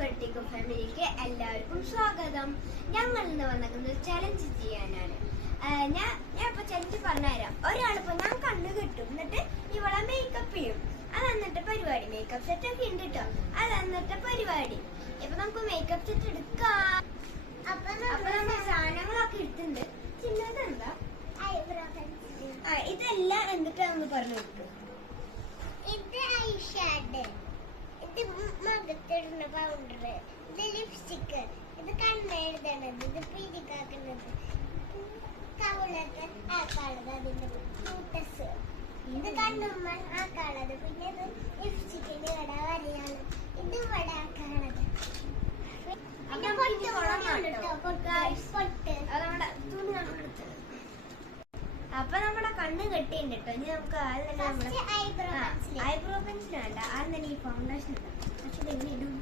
Vertigo ഫാമിലിക്ക് എല്ലാവർക്കും സ്വാഗതം. ഞങ്ങൾ ഇന്ന് വന്നിരിക്കുന്നത് ചലഞ്ച് ചെയ്യാനാണ്. ഞാൻ ഇപ്പൊ ചലഞ്ച് പറഞ്ഞുതരാം. ഒരാളിപ്പോ ഞാൻ കണ്ണു കെട്ടും, എന്നിട്ട് ഇവളെ മേക്കപ്പ് ചെയ്യും. അത് എന്നിട്ട് പരിപാടി. മേക്കപ്പ് സെറ്റ് ഒക്കെ ഉണ്ട് കേട്ടോ. അത് എന്നിട്ട് പരിപാടി. ഇപ്പൊ നമുക്ക് മേക്കപ്പ് സെറ്റ് എടുക്കാം. അപ്പൊ നമ്മൾ സാധനങ്ങളൊക്കെ എടുത്തിട്ടുണ്ട്. ചിന്നത് എന്താ? ഇതെല്ലാം എന്നിട്ടാന്ന് പറഞ്ഞു കൊടുക്കും. ഇത് ഐഷാഡ്, ഇത് മുഖത്തിടുന്ന പൗഡർ, ഇത് ലിപ്സ്റ്റിക്ക്, ഇത് കണ്ണെഴുതണത്, ഇത് പിരിക്കാക്കുന്നത്, കവിളത്ത് ആക്കാളത്, അതിന്റെ ക്യൂട്ടസ്, ഇത് കണ്ണുമ്മൻ ആക്കാളത്, പിന്നെ ഇത് ലിപ്സ്റ്റിക്കിന്റെ ഇവിടെ വരയാണ്, ഇത് ഇവിടെ ആക്കാളത്. പിന്നെ പൊട്ട് അപ്പൊ നമ്മുടെ കണ്ണ് കെട്ടിണ്ട് കേട്ടോ. ഇനി നമുക്ക് ആദ്യം തന്നെ ഐബ്രോ പെൻസിൽ വേണ്ട, ആദ്യം തന്നെ ഈ ഫൗണ്ടേഷൻ ഇടാം. പക്ഷെ ഇതെങ്ങനെ ഇടും?